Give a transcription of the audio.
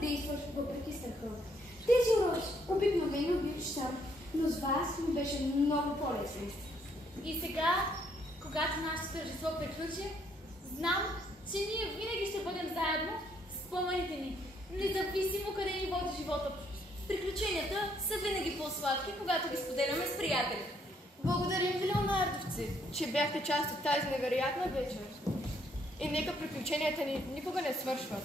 действаш въпреки страха. Тези уроци обикновено бих сам, но с вас ми беше много по-лесно. И сега, когато нашето тържество приключи, знам, че ние винаги ще бъдем заедно с спомените ни, независимо къде ни води животът. Приключенията са винаги по-сладки, когато ги споделяме с приятели. Благодарим ви, леонардовци, че бяхте част от тази невероятна вечер. И нека приключенията ни никога не свършват.